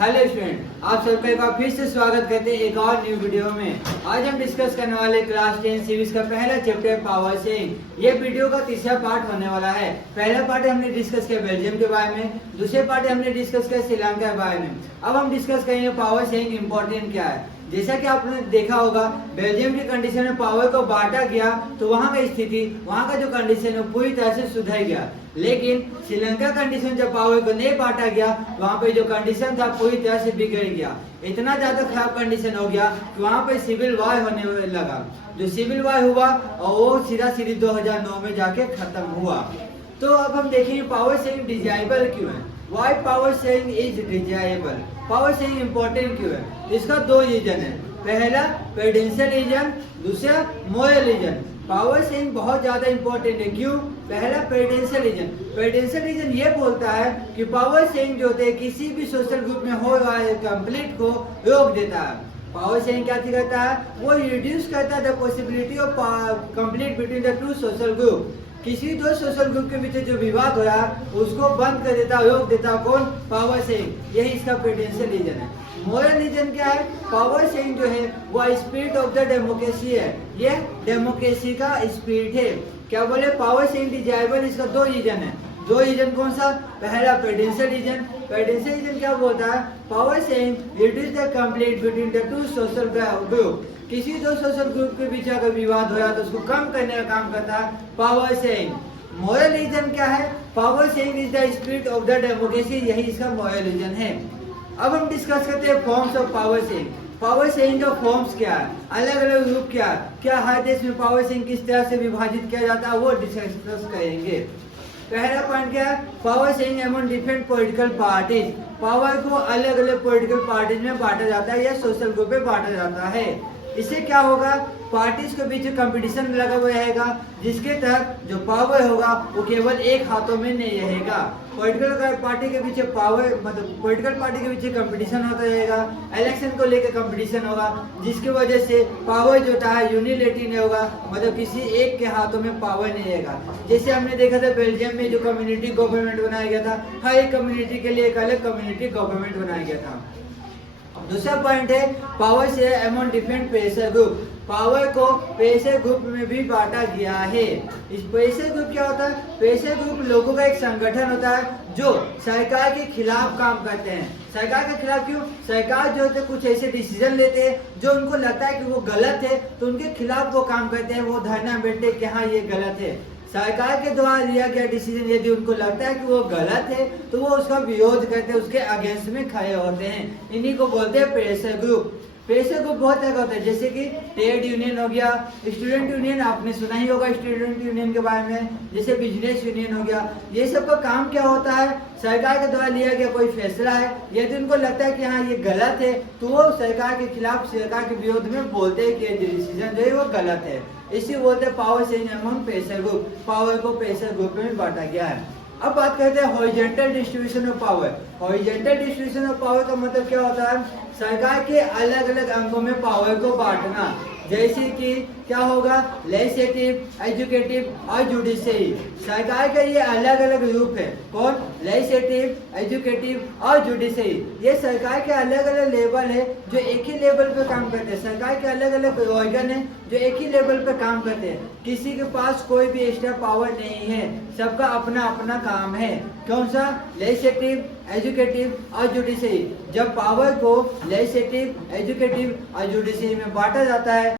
Hello student, आप सबका एक बार फिर से स्वागत करते हैं एक और न्यू वीडियो में। आज हम डिस्कस करने वाले क्लास 10 सीरीज का पहला चैप्टर पावर शेयरिंग। ये वीडियो का तीसरा पार्ट होने वाला है। पहला पार्ट हमने डिस्कस किया बेल्जियम के बारे में, दूसरे पार्ट हमने डिस्कस किया श्रीलंका के बारे में। अब हम डिस्कस करेंगे पावर शेयरिंग इम्पोर्टेंट क्या है। जैसा कि आपने देखा होगा, बेल्जियम की कंडीशन में पावर को बांटा गया तो वहां का स्थिति, वहां का जो कंडीशन है पूरी तरह से सुधर गया। लेकिन श्रीलंका कंडीशन जब पावर को नहीं बांटा गया, वहां पे जो कंडीशन था पूरी तरह से बिगड़ गया। इतना ज्यादा खराब कंडीशन हो गया कि वहां पे सिविल वॉर होने लगा। जो सिविल वॉर हुआ और वो सीधा 2009 में जाके खत्म हुआ। तो अब हम देखेंगे पावर शेयरिंग डिजायरेबल क्यों है। Why power sharing is desirable? Power sharing important क्यों है? इसका दो रीजन है। पहला प्रेसिडेंशियल रीजन, दूसरा मोरल रीजन। पावर शेयरिंग बहुत ज्यादा इम्पोर्टेंट है। क्यों? पहला प्रेसिडेंशियल रीजन। प्रेसिडेंशियल रीजन ये बोलता है कि पावर शेयरिंग जो होते हैं किसी भी सोशल ग्रुप में हो रहा है कंफ्लिक्ट को रोक देता है। पावर शेयरिंग क्या करता है? वो रिड्यूस करता है the possibility of conflict between the two social group. किसी दो सोशल ग्रुप के बीच जो विवाद हो रहा है उसको बंद कर देता, रोक देता। कौन? Power sharing. यही इसका प्रेसिडेंशियल रीजन है। मोरल रीजन क्या है? पावर शेयरिंग जो है वो स्पिरिट ऑफ द डेमोक्रेसी है। ये डेमोक्रेसी का स्पिरिट है। क्या बोले? Power sharing desirable. इसका दो रीजन है। दो रीजन कौन सा? पहला प्रेसिडेंशियल रीजन। प्रेसिडेंशियल रीजन क्या बोलता है? Power sharing reduce the conflict between the two social group. किसी दो सोशल ग्रुप के बीच अगर विवाद हो रहा है तो उसको कम करने का काम करता है पावर शेयरिंग। मोरल रीजन क्या है? Power sharing is the spirit of the democracy. यही इसका मोरल रीजन है। अब हम डिस्कस करते हैं forms of power sharing. Power sharing का फॉर्म्स क्या है, अलग अलग रूप क्या है, क्या हर देश में पावर शेयरिंग किस तरह से विभाजित किया जाता है, वो डिस्कस करेंगे। पहला पॉइंट क्या है? Power sharing among different political parties. Power को अलग अलग पॉलिटिकल पार्टीज में बांटा जाता है या सोशल ग्रुप में बांटा जाता है। इससे क्या होगा? पार्टीज के बीच कंपटीशन लगा हुआ रहेगा, जिसके तहत जो पावर होगा वो केवल एक हाथों में नहीं रहेगा। पॉलिटिकल पार्टी के पीछे पावर, मतलब पॉलिटिकल पार्टी के पीछे कंपटीशन होता रहेगा। इलेक्शन को लेकर कंपटीशन होगा, जिसकी वजह से पावर जो है यूनिलेटरी नहीं होगा, मतलब किसी एक के हाथों में पावर नहीं रहेगा। जैसे हमने देखा था बेल्जियम में जो कम्युनिटी गवर्नमेंट बनाया गया था, हर एक कम्युनिटी के लिए एक अलग कम्युनिटी गवर्नमेंट बनाया गया था। दूसरा पॉइंट है power share among different pressure group. Power को प्रेशर ग्रुप में भी बांटा गया है। इस प्रेशर ग्रुप क्या होता है? प्रेशर ग्रुप लोगों का एक संगठन होता है जो सरकार के खिलाफ काम करते हैं। सरकार के खिलाफ क्यों? सरकार जो होते कुछ ऐसे डिसीजन लेते हैं जो उनको लगता है कि वो गलत है, तो उनके खिलाफ वो काम करते हैं। वो धरना बैठते हैं कि हाँ ये गलत है। सरकार के द्वारा लिया गया डिसीजन यदि उनको लगता है कि वो गलत है तो वो उसका विरोध करते हैं, उसके अगेंस्ट में खड़े होते हैं। इन्हीं को बोलते हैं प्रेशर ग्रुप। प्रेशर ग्रुप बहुत तरह का होता है, जैसे कि ट्रेड यूनियन हो गया, स्टूडेंट यूनियन, आपने सुना ही होगा स्टूडेंट यूनियन के बारे में, जैसे बिजनेस यूनियन हो गया। ये सब का काम क्या होता है? सरकार के द्वारा लिया गया कोई फैसला है, यदि उनको लगता है कि हाँ ये गलत है तो वो सरकार के खिलाफ, सरकार के विरोध में बोलते हैं कि ये डिसीजन जो है वो गलत है। इसी बोलते हैं power sharing among pressure group. Power को प्रेशर ग्रुप में बांटा गया है। अब बात करते हैं horizontal distribution of power. Horizontal distribution of power का मतलब क्या होता है? सरकार के अलग अलग अंगों में पावर को बांटना। जैसे कि क्या होगा? लेजिस्लेटिव, एजुकेटिव और जुडिशरी। सरकार का ये अलग अलग रूप है। कौन? लेजिस्लेटिव, एजुकेटिव और जुडिशरी। ये सरकार के अलग अलग लेवल है जो एक ही लेवल पे काम करते हैं। सरकार के अलग अलग ऑर्गन है जो एक ही लेवल पे काम करते हैं। किसी के पास कोई भी एक्स्ट्रा पावर नहीं है, सबका अपना अपना काम है। कौन सा? लेजिस्लेटिव, एजुकेटिव और जुडिशरी। जब पावर को लेजिस्लेटिव, एजुकेटिव और जुडिशरी में बांटा जाता है